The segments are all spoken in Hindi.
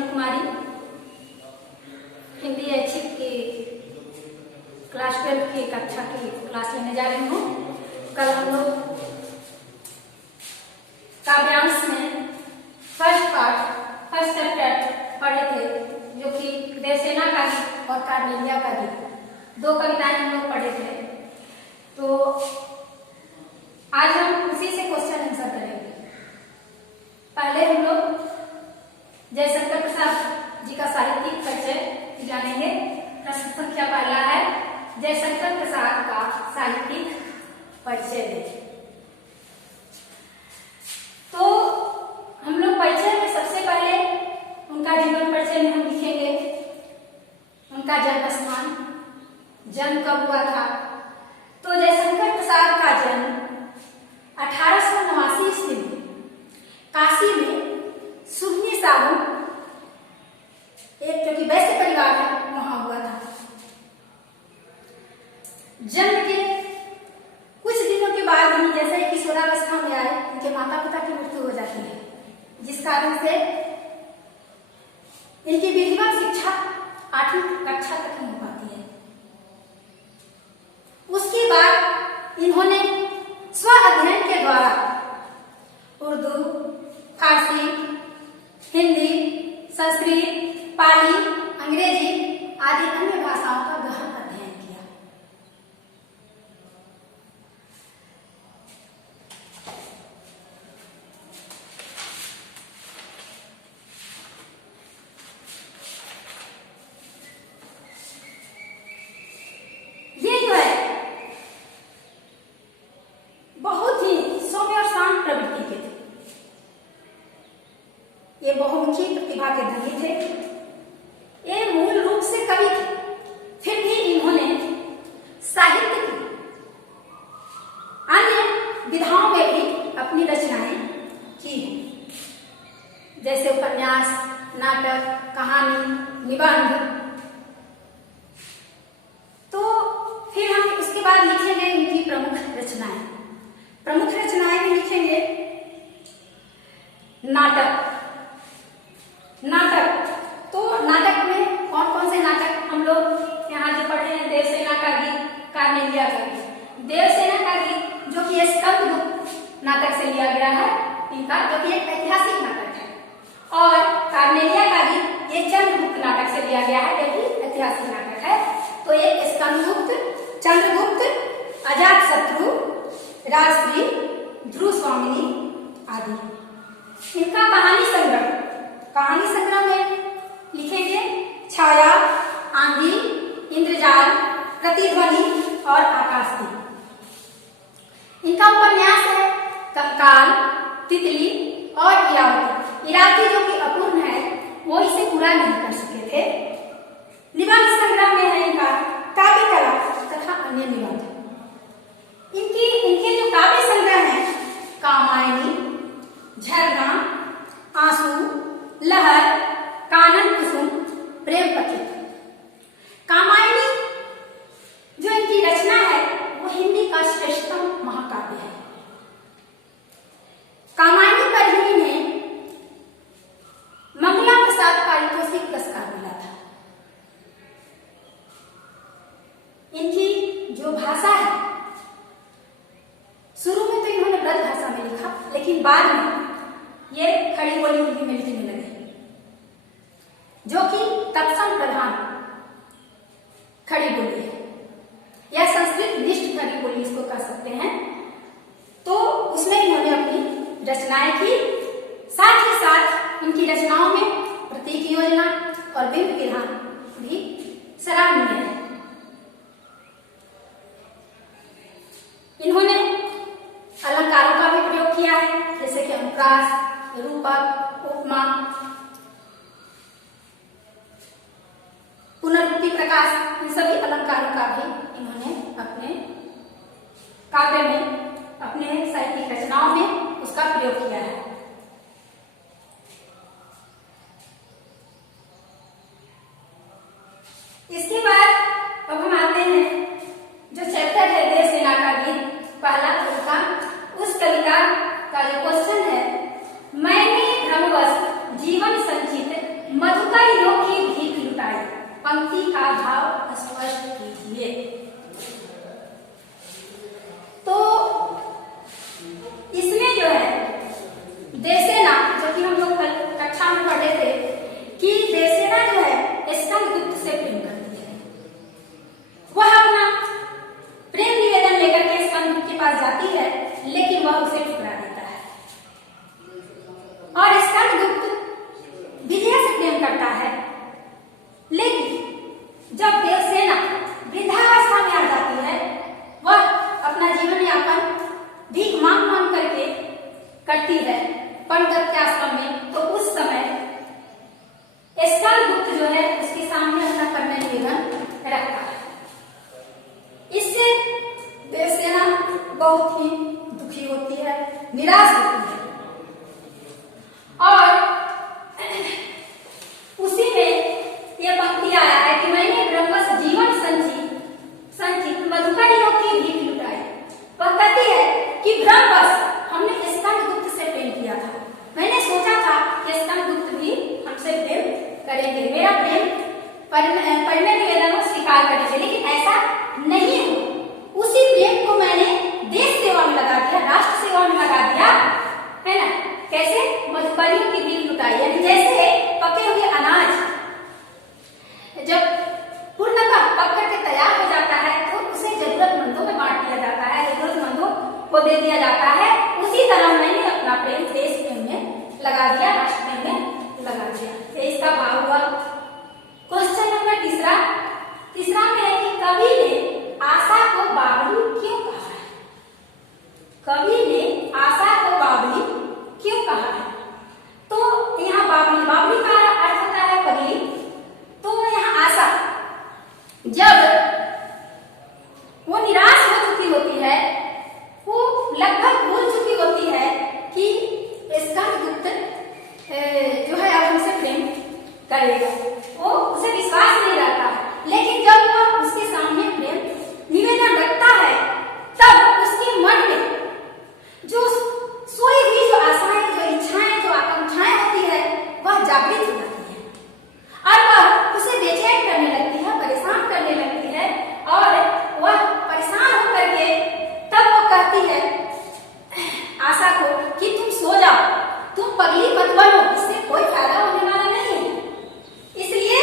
निर्मल कुमारी हिंदी ऐच्छिक की क्लास 12 की कक्षा की क्लास लेने जा रही हूँ। कल हम लोग काव्यांश में फर्स्ट चैप्टर पढ़े थे, जो कि देवसेना का गीत और कार्नेलिया का गीत, दो कविताएं हम लोग पढ़े थे। तो आज हम उसी से क्वेश्चन आंसर करेंगे। पहले हम लोग जयशंकर प्रसाद जी का साहित्यिक परिचय जानेंगे। प्रश्न संख्या पहला है, जयशंकर प्रसाद का साहित्यिक परिचय दें। तो हम लोग परिचय में सबसे पहले उनका जीवन परिचय में हम लिखेंगे उनका जन्म स्थान, जन्म कब हुआ था। तो जयशंकर प्रसाद का जन्म 1889 ईस्वी में काशी में सुगनी साहू, एक जो कि वैश्य परिवार है, वहां हुआ था। जन्म के कुछ दिनों के बाद ही जैसे ही किशोरावस्था में आए, उनके माता पिता की मृत्यु हो जाती है, जिस कारण से इनकी विधिवत शिक्षा 8वीं कक्षा तक नहीं हो पाती है। उसके बाद इन्होंने स्व अध्ययन के द्वारा उर्दू, फारसी, हिंदी, संस्कृत, पाली, अंग्रेजी आदि अन्य भाषाओं का गहन अध्ययन किया। ये जो है बहुत ही सौम्य और शांत प्रवृत्ति के थे। ये बहुमुखी प्रतिभा के धनी थे। ये मूल रूप से कवि थे, फिर भी इन्होंने साहित्य की अन्य विधाओं में भी अपनी रचनाएं की, जैसे उपन्यास, नाटक, कहानी, निबंध। तो फिर हम उसके बाद लिखेंगे इनकी प्रमुख रचनाएं। प्रमुख रचनाएं में लिखेंगे नाटक। तो नाटक में कौन कौन से नाटक हम लोग यहाँ जो पढ़े हैं, देवसेना का गीत, कार्नेलिया का गीत। देवसेना का गीत जो कि स्कंदगुप्त नाटक से लिया गया है इनका, जो कि एक ऐतिहासिक नाटक है, और कार्नेलिया का गीत ये चंद्रगुप्त नाटक से लिया गया है, जो कि ऐतिहासिक नाटक है। तो एक स्कंदगुप्त, चंद्रगुप्त, अजातशत्रु, राजश्री, ध्रुव स्वामिनी आदि। इनका कहानी संग्रह में लिखेंगे छाया, आंधी, इंद्रजाल, प्रतिध्वनि और आकाशदीप। इनका उपन्यास है कंकाल, तितली और इरावती। इरावती जो कि अपूर्ण है, वो इसे पूरा नहीं कर सके थे। निबंध संग्रह में है इनका काव्य कला तथा अन्य निबंध। इनके जो काव्य संग्रह है, कामायनी, झरना, आंसू, लहर, कानन कुसुम, प्रेम पथिक। कामायनी जो इनकी रचना है, वो हिंदी का श्रेष्ठतम महाकाव्य है। कामायनी पर ही इन्हें मंगला प्रसाद पारितोषिक पुरस्कार मिला था। इनकी जो भाषा है, शुरू में तो इन्होंने ब्रज भाषा में लिखा, लेकिन बाद में ये खड़ी बोली हिंदी में लिखने लगे, जो कि तत्सम प्रधान खड़ी बोली है, या संस्कृत निष्ठ खड़ी बोली इसको कह सकते हैं। तो उसमें इन्होंने अपनी रचनाएं की। साथ ही साथ इनकी रचनाओं में प्रतीक योजना और बिंब विधान भी सराहनीय है। इन्होंने अलंकारों का भी प्रयोग किया है, जैसे कि अनुप्रास, रूपक, उपमा, पुनरुक्ति, प्रकाश, इन सभी अलंकारों का भी इन्होंने अपने काव्य में, अपने साहित्यिक रचनाओं में उसका प्रयोग किया है। इसके बाद अब हम आते हैं जो चैप्टर है देवसेना का गीत, पहला कविता। उस कविता का जो क्वेश्चन है, मैंने भ्रमवश जीवन संचित मधुकरियों की भीख लुटाई। पंक्ति का भाव स्पष्ट कीजिए। तो इसमें जो है देवसेना, जो कि हम लोग कल कक्षा में पढ़े थे कि देवसेना जो है स्कंदगुप्त से प्रेम करती है। वह अपना प्रेम निवेदन लेकर के स्कंदगुप्त के पास जाती है, लेकिन वह उसे ठुकरा देता है और स्कंदगुप्त विजया से प्रेम करता है। लेकिन जब देवसेना वृद्धावस्था में आ जाती है, वह अपना जीवन यापन भीख मांग मांग करके करती है पंडित के आश्रम में। तो उस समय स्कंदगुप्त जो है उसके सामने अपना कन्या निवेदन रखता है। इससे देवसेना बहुत ही दुखी होती है, निराश होती है और उसी में यह पंक्ति आया है कि मैंने ब्रह्मस जीवन संचित मधुकरियों की भीख लुटाई। वह कहती है कि ब्रह्मस हमने स्कंदगुप्त से प्रेम किया था। मैंने सोचा था कि स्कंदगुप्त भी हमसे प्रेम करेंगे, मेरा प्रेम परिणय निवेदन स्वीकार करेंगे, लेकिन ऐसा नहीं हुआ। उसी प्रेम को मैंने देश सेवा में लगा दिया, राष्ट्र सेवा में लगा दिया, है ना। कैसे? मधुकरियों की भीख लुटाई, यानी जैसे पके हुए अनाज जब पूर्णतः पक करके तैयार हो जाता है तो उसे जरूरतमंदों में बांट दिया जाता है, जरूरतमंदों को दे दिया जाता है। उसी तरह मैंने अपना प्रेम देश प्रेम में लगा दिया, राष्ट्र प्रेम में लगा दिया। देश का भाव हुआ। क्वेश्चन नंबर तीसरा में है कि कवि ने आशा को बावली क्यों कहा है? कवि ने आशा को बावली क्यों कहा है? तो यहाँ बावली का अर्थ होता है पगली। तो यहाँ आशा, जब वो निराश हो चुकी होती है, वो लगभग भूल चुकी होती है कि स्कंदगुप्त जो है अब हमसे प्रेम करेगा, वो उसे विश्वास नहीं रहता है। लेकिन जब वह उसके सामने प्रेम निवेदन रखता है, तब उसके मन में जो सोई हुई जो आशाएं, जो इच्छाएं, जो आकांक्षाएं होती है, वह जागृत हो जाती है और वह उसे बेचैन करने लगती है, परेशान करने लगती है। और वह परेशान होकर के तब वो कहती है आशा को कि तुम सो जाओ, तुम पगली मत बनो, इससे कोई फायदा होने वाला नहीं है। इसलिए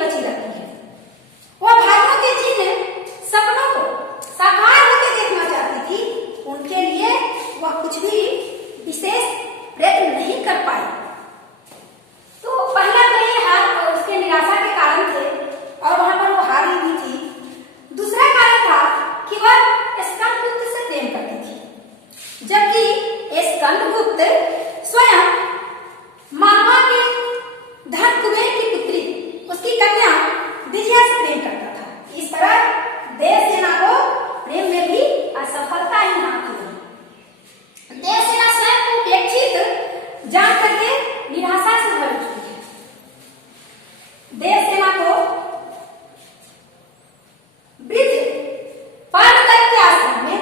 बची रहती है। वह भाइयों के जिन सपनों को साकार होते देखना चाहती थी, उनके लिए वह कुछ भी विशेष प्रयत्न नहीं कर पाई। तो पहला तो ये हार उसके निराशा के कारण थे और वहां पर वो हारी भी थी। दूसरा कारण था कि वह स्कंदगुप्त से प्रेम करती थी, जबकि स्कंदगुप्त स्वयं मानवा के धन कुबेर की पुत्री उसकी कन्या विजया से प्रेम करता था। इस तरह देवसेना को प्रेम में भी असफलता ही हाथ लगी। देवसेना स्वयं को उपेक्षित जान करके निराशा से भर चुकी है। देवसेना को वृद्ध पालतक के आश्रम में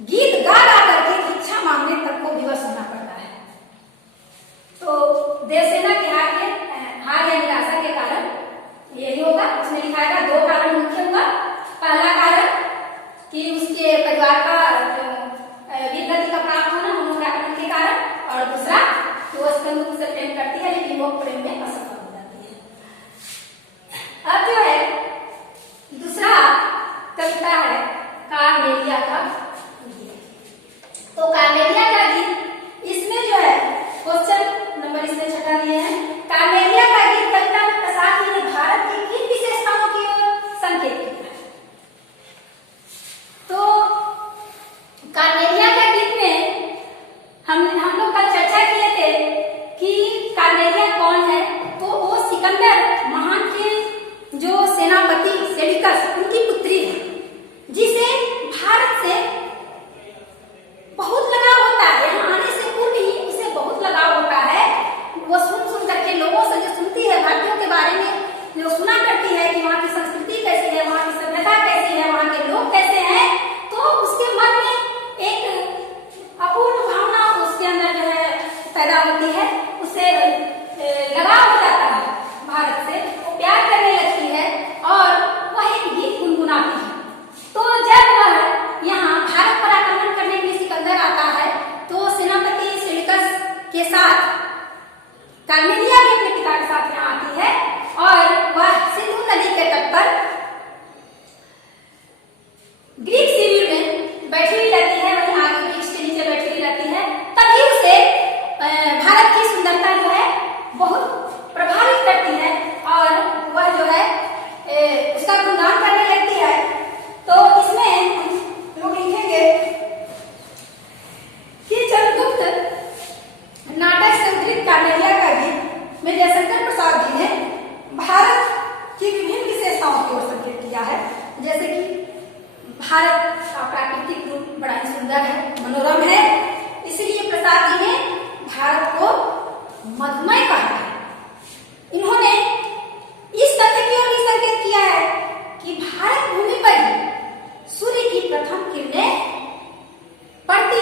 गीत गा गा करके भिक्षा मांगने तक को विवश होना पड़ता है। तो देवसेना के हार या निराशा के कारण यही होगा। उसमें लिखाएगा दो कारण मुख्य होगा। पहला कारण कि उसके परिवार का वीरगति का प्राप्त होना मनोकारण के कारण, और दूसरा वो स्कंदगुप्त से प्रेम करती है लेकिन वो प्रेम में असफल हो जाती है। अब जो है दूसरा कविता है कार्नेलिया का गीत। तो कार्नेलिया का गीत, इसमें जो है क्वेश्चन नंबर इसमें छठा दिए हैं। कार्नेलिया का गीत कविता में प्रसाद ने भारत की किन विशेषताओं की ओर संकेत किया है? तो कार्नेलिया का गीत में हम लोग कल चर्चा किए थे कि कार्नेलिया कौन है। तो वो सिकंदर महान के जो सेनापति सेडिकस उनकी पुत्री है, जिसे भारत से बहुत लगाव होता है। यहाँ आने से पूर्व ही उसे बहुत लगाव होता है। वो सुन करके लोगों से जो सुनती है, भारतीयों के बारे में जो सुना करती है कि वहाँ की संस्कृति कैसी है, वहाँ की सभ्यता कैसी है, वहाँ के लोग कैसे हैं, तो उसके मन में एक अपूर्ण भावना उसके अंदर जो है पैदा होती है। उसे लगाव हो जाता है भारत से, वो प्यार करने लगती है और वह एक गीत गुनगुनाती है। तो जब वह यहाँ भारत पर आक्रमण करने के लिए सिकंदर आता है, तो सेनापति सेडिकस के साथ कार्नेलिया भी अपने पिता के साथ यहाँ आती है और वह सिंधु नदी के तट पर ग्रीक शिविर में बैठी हुई रहती है, वहीं आगे वृक्ष के नीचे बैठी हुई रहती है। तभी उसे भारत की सुंदरता जो है बहुत प्रभावित करती है और वह जो है उसका गुणगान करने लगती है। तो इसमें लोग लिखेंगे कि चंद्रगुप्त नाटक संकलित कार्नेलिया का गीत में जयशंकर प्रसाद जी ने भारत की विभिन्न विशेषताओं की ओर संकेत किया है। जैसे कि भारत का प्राकृतिक रूप बड़ा ही सुंदर है, मनोरम है, इसलिए प्रसाद जी ने भारत को मधुमय कहा है। इन्होंने इस तथ्य की ओर भी संकेत किया है कि भारत भूमि पर ही सूर्य की प्रथम किरणें पड़ती,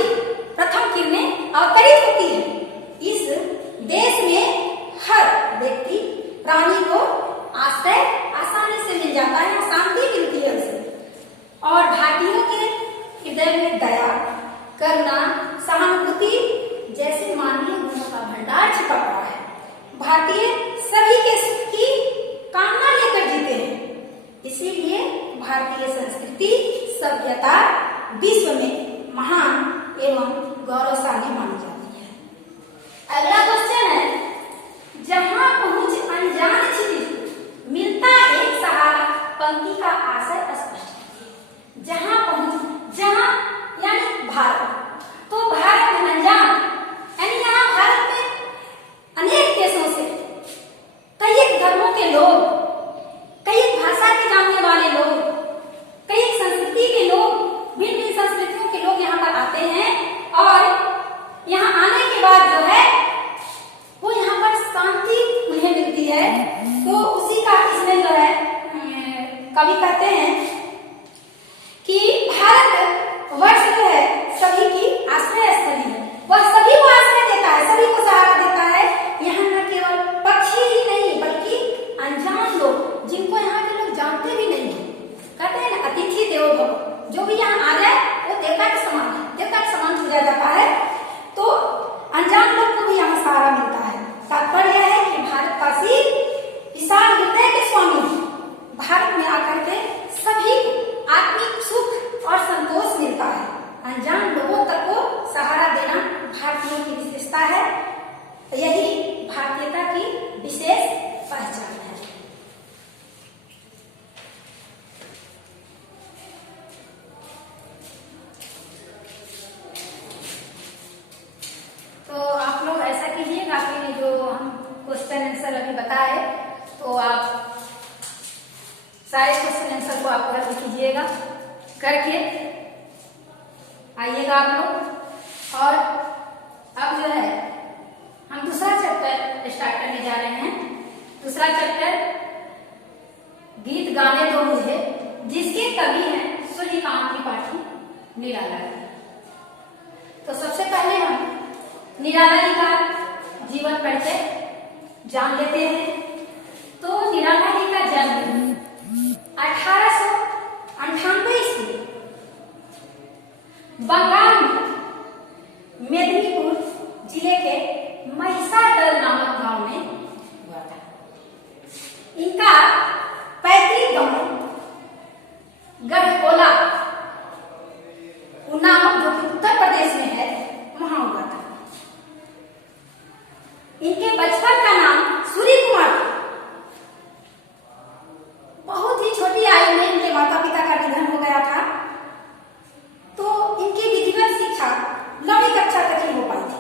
प्रथम किरणें अवतरित होती है। इस देश में हर व्यक्ति प्राणी को आश्रय आसानी से मिल जाता है, शांति मिलती है उसे, और भारतीयों के हृदय में दया, करुणा, सहानुभूति जैसे मानवीय गुणों का भंडार छिपा हुआ है। भारतीय सभी के सुख की कामना लेकर जीते हैं, इसीलिए भारतीय संस्कृति सभ्यता विश्व में महान एवं गौरवशाली मानी जाती है। अगला क्वेश्चन है, जहां पहुंच अनजान क्षितिज मिलता एक सहारा, पंक्ति का आशय स्पष्ट है। जहां पहुंच, जहां यानी भारत, तो भारत में अनजान यानी यहाँ भारत में अनेक देशों से कई धर्मों के लोग, कई भाषा के जानने वाले लोग, कई संस्कृति के लोग, भिन्न भिन्न संस्कृतियों के लोग यहाँ पर आते हैं और यहाँ आने के बाद जो है वो यहाँ पर शांति उन्हें मिलती है। तो उसी का इसमें जो है कवि कहते हैं कि भारत वर्ष जो है सभी की आश्रय स्थली है। वह सभी को आश्रय देता है, सभी को सहारा देता है। यहाँ न केवल पक्षी ही नहीं बल्कि अनजान लोग, जिनको यहाँ के लोग जानते भी नहीं है, कहते हैं ना अतिथि देवो भव, जो भी यहाँ आ जाए वो देवता के समान है, देवता के समान पूजा जाता है। तो अनजान लोग को भी यहाँ सहारा मिलता है। तात्पर्य है कि भारतवासी विशाल हृदय के क्वेश्चन आंसर अभी बताए, तो आप सारे क्वेश्चन आंसर को आप घर में कीजिएगा, करके आइएगा आप लोग। और अब जो है हम दूसरा चैप्टर स्टार्ट करने जा रहे हैं। दूसरा चैप्टर गीत गाने दो मुझे, जिसके कवि हैं सूर्यकांत त्रिपाठी निराला जी। तो सबसे पहले हम निराला जी का जीवन परिचय जान लेते हैं। तो निराला जी का जन्म 1898 ईस्वी बंगाल में मेदिनीपुर जिले के महिसादल नामक गांव में हुआ था। इनका पैतृक गांव गढ़कोला नामक, जो कि उत्तर प्रदेश में है, वहां हुआ था। इनके बचपन का नाम सूर्य कुमार था। बहुत ही छोटी आयु में इनके माता पिता का निधन हो गया था, तो इनकी विधिवत शिक्षा 9वीं कक्षा तक ही हो पाई थी।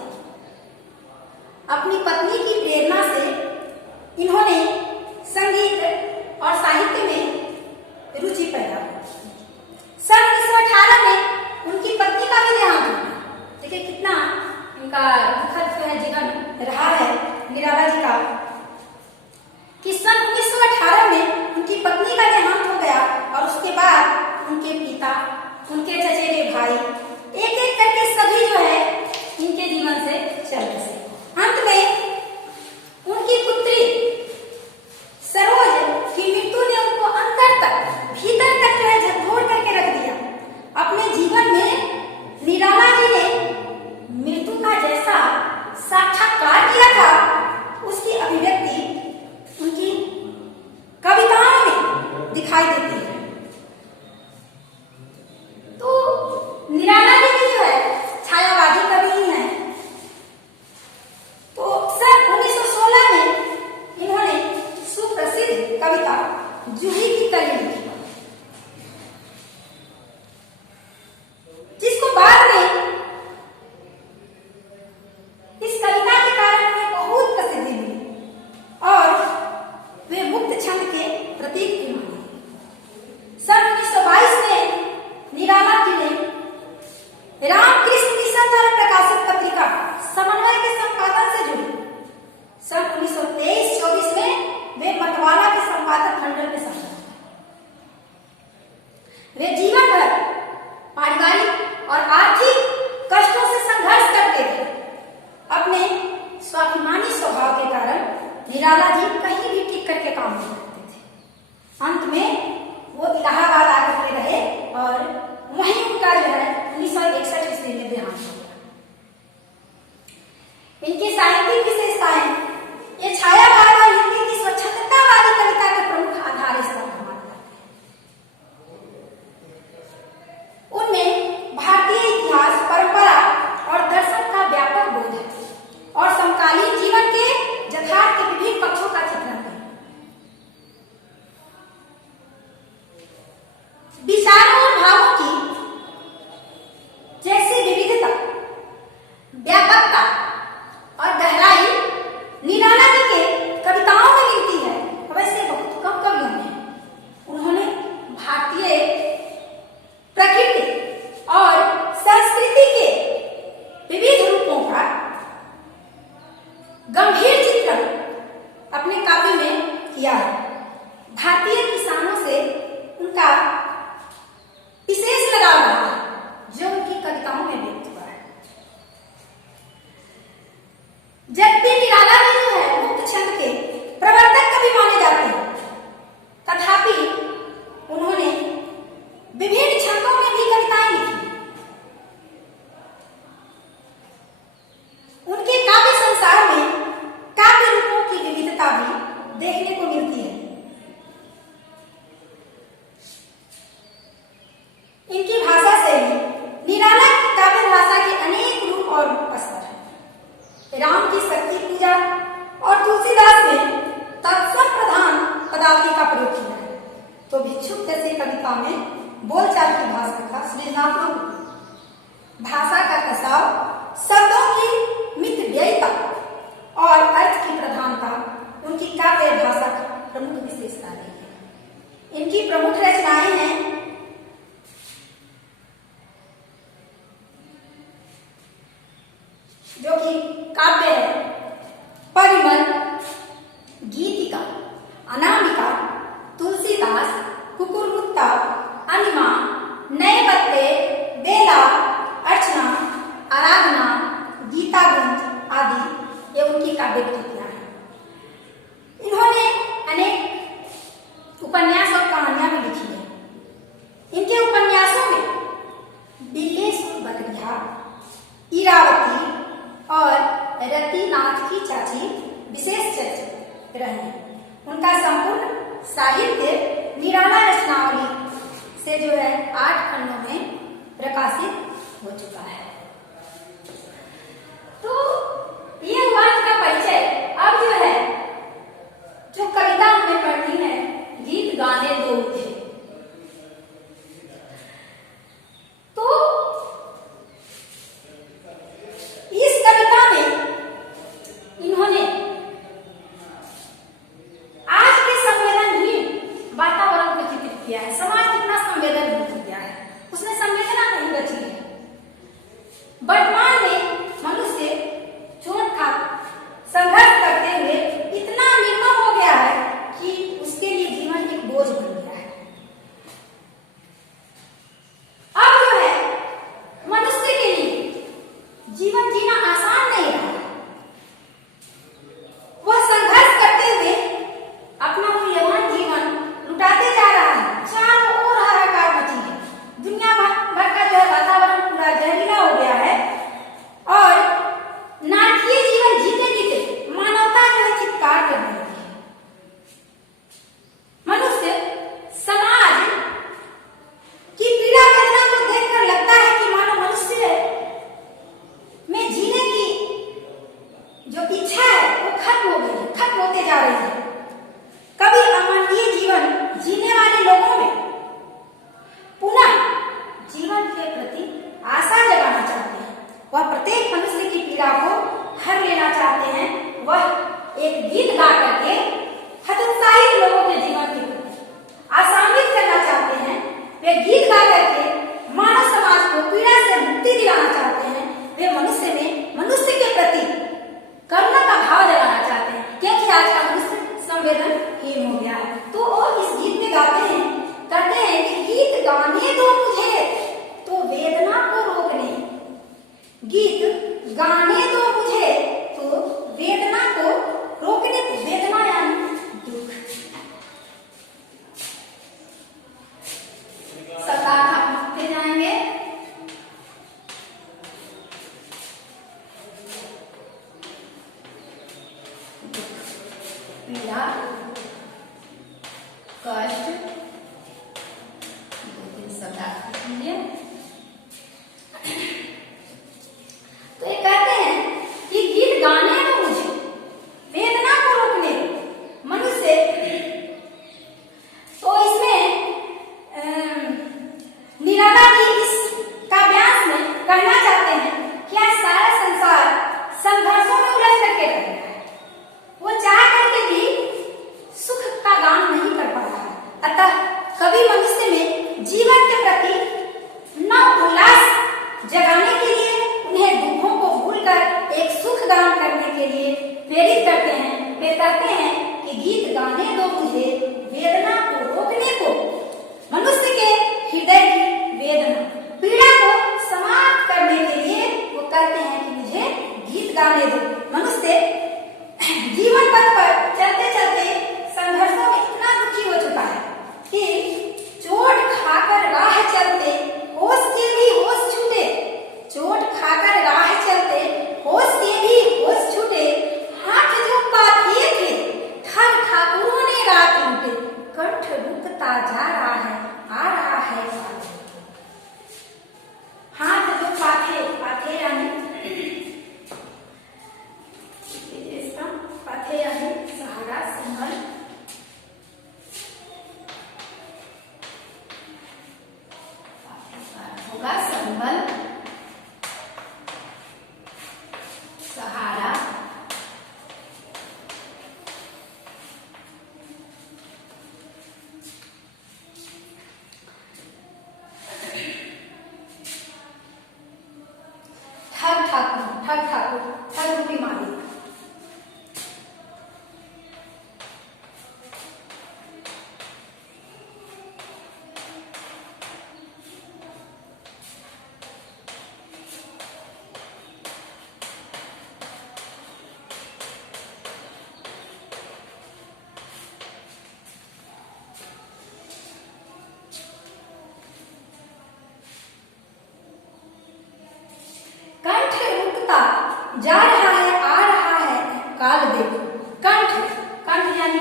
अपनी पत्नी की प्रेरणा से इन्होंने संगीत और साहित्य में रुचि पैदा की। सन 1918 में उनकी पत्नी का भी देहांत हो गया। देखिए कितना इनका दुखद जो है जीवन रहा है निराला जी का, कि सन 1918 में उनकी पत्नी का देहांत हो गया और उसके बाद उनके पिता, उनके चचेरे भाई, एक एक करके सभी जो है इनके जीवन से चल बसे। अंत में उनकी पुत्री सरोज की मृत्यु ने उनको अंदर तक, भीतर तक जो है झकझोर करके रख दिया। अपने जीवन में निराला जी ने मृत्यु का जैसा साक्षात्कार किया था, उसकी अभिव्यक्ति उनकी कविताओं में दिखाई देती है। तो निराला जी भी जो है छायावादी कवि ही है। तो सन 1916 में इन्होंने सुप्रसिद्ध कविता जूही की कली लिखी, जिसको बाद में इस कविता के कारण उन्हें बहुत प्रसिद्धि मिली और वे मुक्त छंद के प्रतीक भी माने। सन 1922 में निराला जी ने रामकृष्ण मिशन द्वारा प्रकाशित पत्रिका समन्वय के संपादन से जुड़ी। सन 1923-24 में वे मतवाला के संपादक मंडल में शामिल हुए। वे जीवन भर पारिवारिक और आर्थिक कष्टों से संघर्ष करते थे। अपने स्वाभिमानी स्वभाव के कारण निराला जी कहीं भी टिक करके काम नहीं करते थे। अंत में वो इलाहाबाद आकर के रहे और वहीं उनका जो है 1961 ईस्वी में देहांत हो गया। इनकी साहित्यिक विशेषताएं, ये छायावाद और हिंदी की स्वच्छंदतावादी कविता के प्रमुख आधार स्तंभ माने जाते हैं। उनमें भारतीय इतिहास, परंपरा और दर्शन का व्यापक बोध है और समकालीन जीवन के यथार्थ के विभिन्न पक्षों का चित्रण है। विचारों और भावों की जैसी विविधता, व्यापकता और गहराई निराला जी के कविताओं में मिलती है, वैसे बहुत कम कवियों में। उन्होंने भारतीय प्रकृति और संस्कृति के विविध रूपों का गंभीर चित्रण अपने काव्य में किया है। भारतीय किसानों से उनका विशेष लगाव रहा है, जो उनकी कविताओं में व्यक्त हुआ है। जबकि निराला जी जो है मुक्त छंद के प्रवर्तक कवि माने जाते हैं, तथापि उन्होंने विभिन्न छंदों में भी कविताएं लिखी। उनके काव्य संसार में काव्य रूपों की विविधता भी देखने को मिलती है। इनकी भाषा शैली, निराला की काव्य भाषा के अनेक रूप और स्तर हैं। राम की शक्ति पूजा और तुलसीदास ने तत्सम प्रधान पदावली का प्रयोग किया है, तो भिक्षुक जैसे कविता में बोलचाल की भाषा का सृजनात्मक भाषा का कसाव, शब्दों की मितव्ययिता और अर्थ की प्रधानता इनकी प्रमुख रचनाएं हैं जो कि काव्य है, परिमल, गीतिका, अनामिका, तुलसीदास, कुकुरमुत्ता, अनिमा, नए पत्ते, बेला, अर्चना, आराधना, गीतागंज आदि ये उनकी काव्य कृतियां हैं। इन्होंने अनेक उपन्यास और कहानियां भी लिखी है। इनके उपन्यासों में बिल्लेश्वर बकरिया, इरावती और रतिनाथ की चाची विशेष चर्चित रहे। उनका संपूर्ण साहित्य निराला रचनावली से जो है 8 खंडों में प्रकाशित हो चुका है। तो ये हुआ इनका परिचय। अब जो है जो कविता हमने पढ़नी है, गीत गाने दो मुझे, तो इस कविता में इन्होंने आज के संवेदनहीन वातावरण को चित्रित किया है। समाज कितना संवेदनहीन हो गया है, उसने संवेदना नहीं बची है। वर्तमान में मनुष्य चोट खा संघर्ष करते हुए इतना निर्मम हो गया है कि उसके लिए जीवन एक बोझ बन गया है। अब जो है मनुष्य के लिए जीवन जीना आसान नहीं रहा। वह संघर्ष करते हुए अपना मूल्यवान जीवन लुटाते जा रहा है। चारों ओर हाहाकार मची है। दुनिया भर का जो है वातावरण पूरा जहरीला हो गया है और नाटकीय जीवन जीते जीते मानवता जो है चित्कार करने लगी है। मनुष्य समाज की पीड़ा वेदना को देखकर लगता है कि मानो मनुष्य में जीने की जो इच्छा है वो खत्म हो गई है, खत्म होते जा रही है। कभी अमानवीय जीवन जीने वाले लोगों में पुनः जीवन के प्रति आशा जगाना चाहते हैं। वह प्रत्येक मनुष्य की पीड़ा को हर लेना चाहते हैं। वह एक गीत गा करके हतोत्साहित लोगों के जीवन के प्रति आशान्वित करना चाहते हैं। वे गीत गा करके मानव समाज को पीड़ा से मुक्ति दिलाना चाहते हैं। वे मनुष्य के प्रति करुणा का भाव जगाना चाहते हैं, क्योंकि आज का मनुष्य संवेदनहीन हो गया है। तो वो इस गीत में गाते हैं, कहते हैं कि गीत गाने दो मुझे तो वेदना को रोकने, गीत गाने दो मुझे तो वेदना को रोकने। वेदना यानी दुख। सरकार हम लिखते जाएंगे। पीड़ा, कष्ट, 2-3 शब्द लीजिए। तो ये कहते हैं कि गीत गाने दो मुझे, वेदना को रोकने मनुष्य। तो इसमें निराला जी इस काव्यांश में कहना चाहते हैं कि आज सारा संसार संघर्षों में उलझ करके रह गया है। वो चाह करके भी सुख का गान नहीं कर पा रहा है। अतः कभी मनुष्य में जीवन के प्रति नव उल्लास जगाने के लिए, उन्हें दुखों को भूलकर एक सुख गान करने के लिए प्रेरित करते हैं। वे कहते हैं कि गीत गाने दो मुझे वेदना को रोकने को। मनुष्य के हृदय की वेदना, पीड़ा को समाप्त करने के लिए वो कहते हैं कि मुझे गीत गाने दो। मनुष्य जीवन पथ पर चलते चलते संघर्षों में इतना दुखी हो चुका है कि चोट खाकर राह चलते होश के भी होश छूटे। चोट खाकर राह चलते होश के भी होश छूटे। हाथ जो पाथे थे थर ठाकुरों ने रात लूटे। कंठ रुकता जा रहा है, आ रहा है हाथ जो पाथे यानी पाथे यानी सहारा, संभल। होगा संभल, सहारा,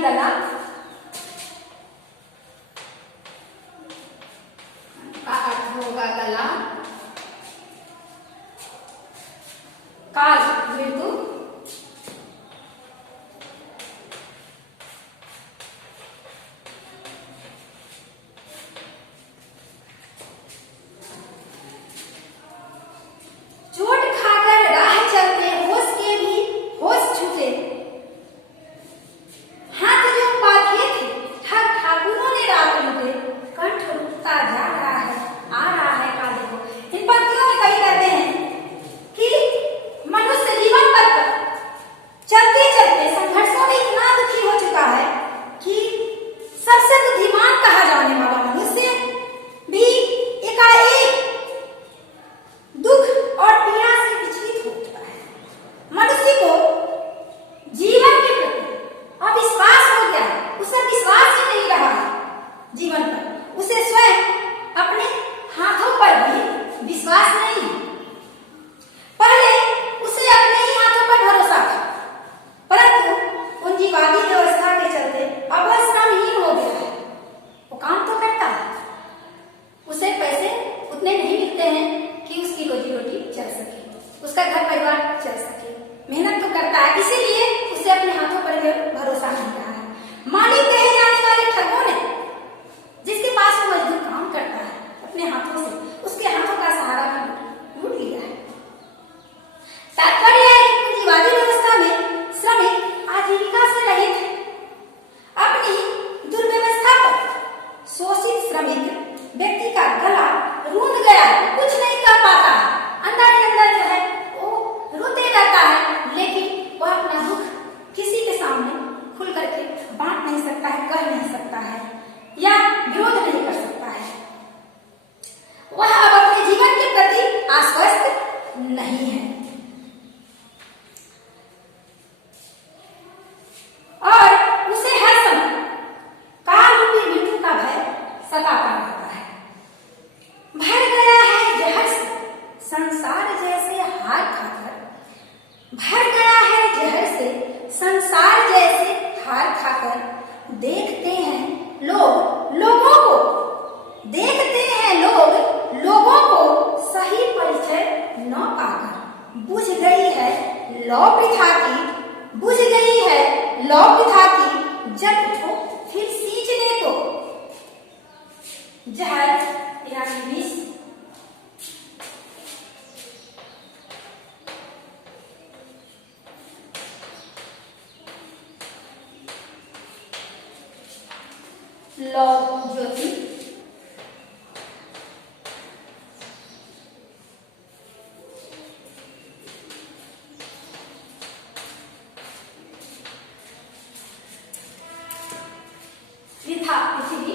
गला, का अर्थ होगा गला। काल मृत्यु, चोट खाकर राह चलते होश के भी होश छूटे, हाथ जो पाथे थे ठग ठाकुरों ने रात लूटे, कंठ रुकता जा रहा है आ रहा है काले को। इन पंक्तियों में कवि कहते हैं कि मनुष्य जीवन पथ पर चलते चलते संघर्षों में इतना दुखी हो चुका है कि सबसे बुद्धिमान कहा जाने वाला मनुष्य भी एकाएक दुख और पीड़ा से विचलित हो चुका है। मनुष्य को जीवन के प्रति अविश्वास हो गया है, उसे विश्वास ही नहीं रहा है जीवन पर, उसे स्वयं अपने हाथों पर भी विश्वास नहीं है। पहले उसे अपने ही हाथों पर भरोसा था, परंतु पूंजीवादी व्यवस्था के चलते अब वह श्रमहीन हो गया है। वो काम तो करता है, उसे पैसे उतने नहीं मिलते हैं कि उसकी रोजी रोटी चल सके, उसका घर परिवार चल सके, मेहनत तो करता है, इसीलिए उसे अपने हाथों पर भरोसा नहीं रहा है। मालिक कहे जाने वाले ठगों ने जिसके पास वो मजदूर काम करता है अपने हाथों से, उसके हाथों का सहारा भी लूट लिया है। तात्पर्य है कि पूंजीवादी व्यवस्था में श्रमिक आजीविका से रहित है। अपनी दुर्व्यवस्था पर शोषित श्रमिक व्यक्ति का गला रूंध गया है, कुछ नहीं कर पाता है, अंदर ही अंदर जो है वो रोते रहता है, लेकिन वह अपना दुख किसी के सामने खुल करके बांट नहीं सकता है, कह नहीं सकता है या विरोध नहीं कर सकता है। वह अब अपने जीवन के प्रति आश्वस्त नहीं है और उसे हर समय काल रूपी मृत्यु का भय सताता रहता है। भर गया है जहर से संसार जैसे हार खाकर, भर गया है जहर से संसार जैसे हार खाकर, देखते हैं लोग लोगों को, देखते हैं लोग लोगों को सही परिचय न पाकर, बुझ गई है लौ प्रथा की, बुझ गई है लौ प्रथा की, जब उठो फिर सींचने को। जहर यानी विष, लौ ज्योति, वृथा पृथ्वी,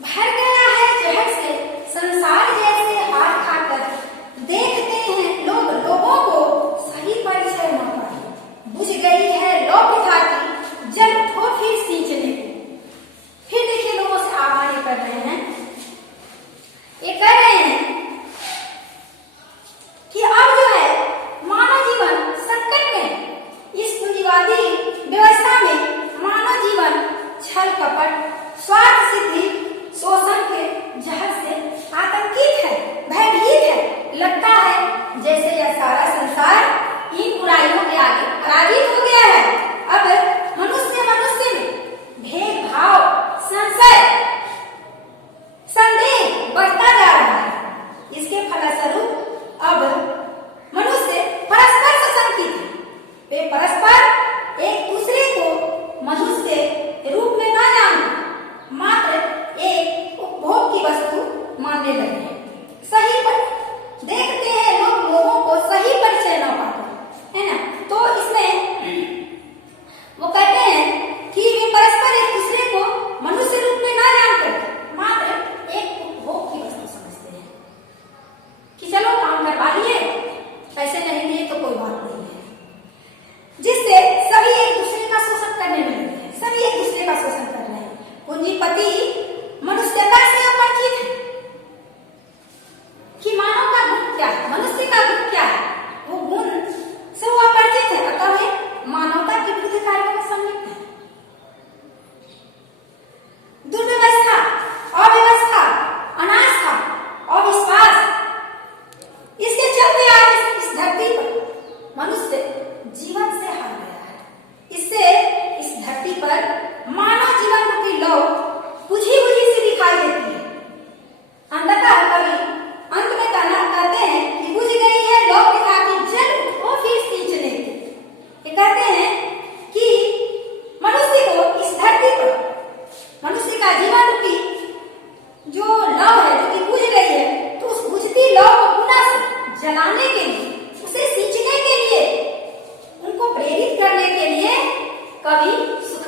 भर गया है जहर से संसार जैसे हार खाकर, देखते हैं लोग लोगों को सही परिचय न पाए, बुझ गई है लौ प्रथा की, जब उठो फिर सींचने को। फिर देखिए लोग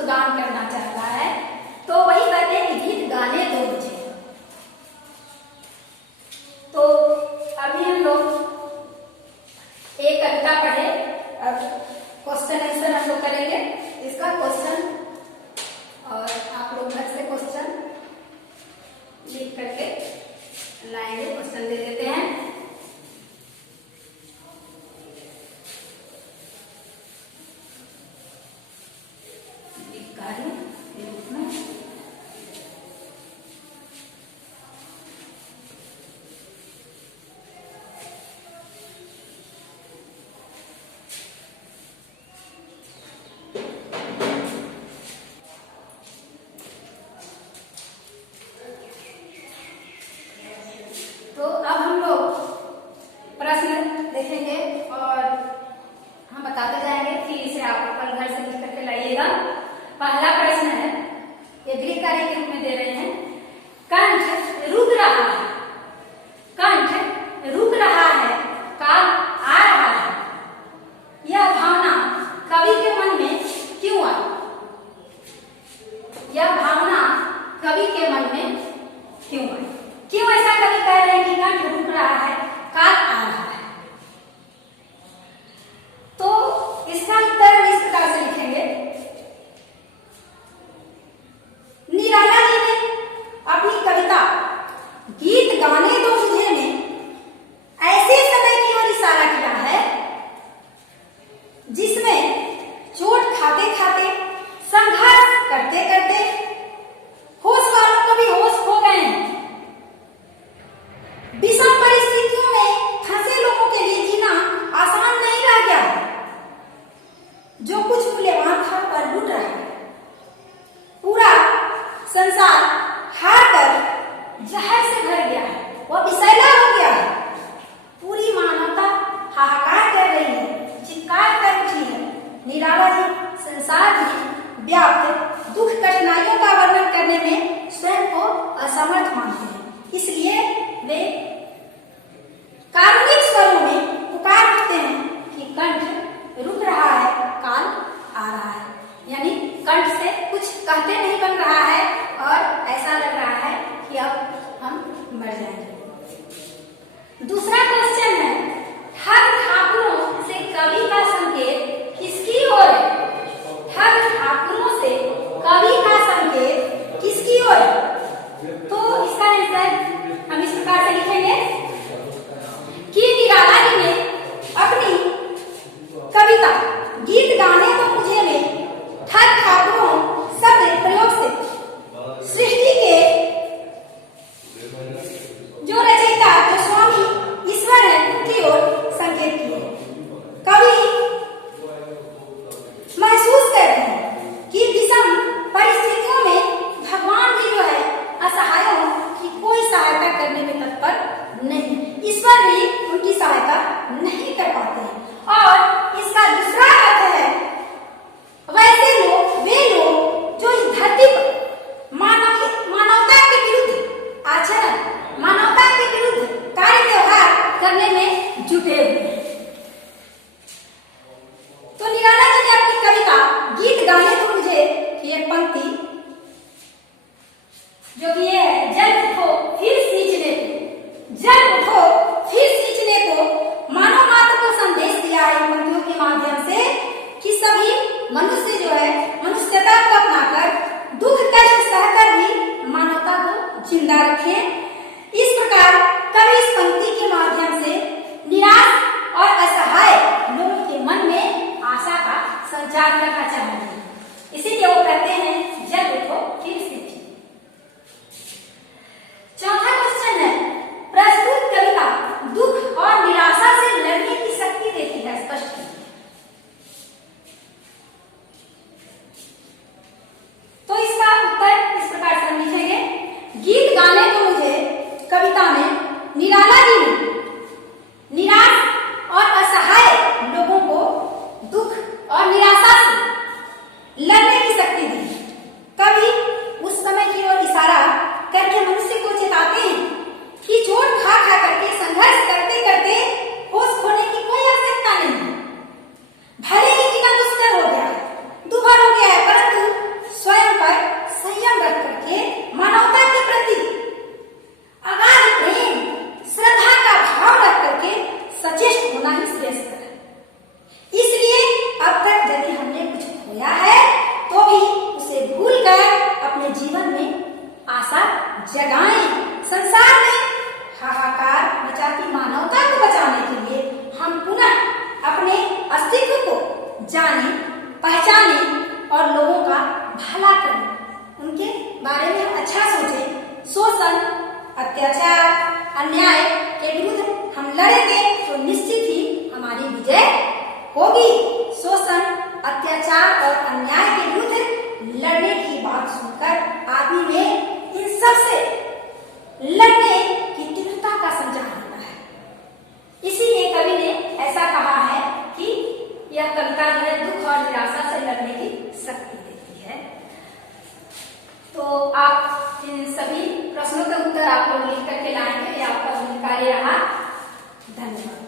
सुखदान करना चाहता है, तो वही कहते हैं कि गीत गाने दो मुझे। तो अभी हम लोग एक कविता पढ़े, अब क्वेश्चन आंसर हम लोग करेंगे इसका क्वेश्चन, और आप लोग घर से क्वेश्चन लिख करके लाएंगे, क्वेश्चन दे देते हैं। तो अब हम लोग प्रश्न देखेंगे और हम बताते जाएंगे, फिर इसे आप कल घर से लिख करके लाइएगा। पहला प्रश्न है, ये गृह कार्य के रूप में दे रहे हैं। कंठ रुक रहा है, कंठ रुक रहा है, काल आ रहा है, यह भावना कवि के मन में क्यों आई? यह भावना कवि के मन में क्यों आई? क्यों ऐसा कवि कह रहे हैं कि कंठ रुक रहा है, काल आ रहा है? तो इसका उत्तर हम इस प्रकार से लिखेंगे। निराला जी ने अपनी कविता गीत गाने दो मुझे में ऐसे समय की ओर इशारा किया है जिसमें चोट खाते खाते, संघर्ष करते करते होश वालों को भी होश खो गए हैं। विषम परिस्थितियों में फंसे लोगों के लिए जीना आसान नहीं रह गया है। जो कुछ मूल्यवान था पर लूट रहा है। पूरा संसार हार कर जहर से भर गया है, वह विषैला हो गया है। पूरी मानवता हाहाकार कर रही है, चित्कार कर उठी है। निराला जी संसार में व्याप्त दुख कठिनाइयों का वर्णन करने में स्वयं को असमर्थ मानते हैं, इसलिए वे कारुणिक स्वरों में पुकार उठते हैं कि कंठ रुक रहा है, काल आ रहा है। यानी कंठ से कुछ कहते नहीं बन रहा है और ऐसा लग रहा है कि अब हम मर जाएंगे। दूसरा क्वेश्चन है, ठग ठाकुरों से कवि का संकेत किसकी ओर है? ठग ठाकुरों से कवि का संकेत किसकी ओर है? तो इसका आंसर हम इस प्रकार से लिखेंगे कि निराला जी ने अपनी कविता गीत गाने तो मुझे में ठग ठाकुरों शब्द प्रयोग से सृष्टि के जो रचयिता, जो स्वामी ईश्वर है, उनकी ओर संकेत किए। कवि महसूस कर रहे हैं कि विषम परिस्थितियों में भगवान भी जो है असहायों की कोई सहायता करने में तत्पर नहीं, ईश्वर भी उनकी सहायता नहीं कर पाते हैं। और इसका दूसरा अर्थ है, वैसे लोग, वे लोग जो इस धरती पर मानवता के विरुद्ध आचरण, मानवता के विरुद्ध कार्य व्यवहार करने में जुटे हुए हैं। तो निराला जी ने अपनी कविता गीत गाने तो मुझे की एक पंक्ति जो कि ये है, जल उठो फिर सींचने को, जल उठो फिर सींचने को, मानव मात्र को संदेश दिया है पंक्तियों के माध्यम से कि सभी मनुष्य जो है मनुष्यता को अपनाकर दुख कष्ट सहकर भी मानवता को जिंदा रखें। इस प्रकार कवि इस पंक्ति के माध्यम से निराश और असहाय लोगों के मन में आशा का संचार करना चाहते हैं, इसीलिए वो कहते हैं जल उठो फिर सींचो। अत्याचार अन्याय के विरुद्ध हम लड़ेंगे तो निश्चित ही हमारी विजय होगी। शोषण अत्याचार और अन्याय के विरुद्ध लड़ने की बात सुनकर आप ही में इन सब से लड़ने की तीव्रता का संचार होता है। इसीलिए कवि ने ऐसा कहा है कि यह कविता जो है दुख और निराशा से लड़ने की शक्ति देती है। तो आप इन सभी प्रश्नों के उत्तर आप लोग लिख करके लाएंगे, ये आपका कार्य रहा। धन्यवाद।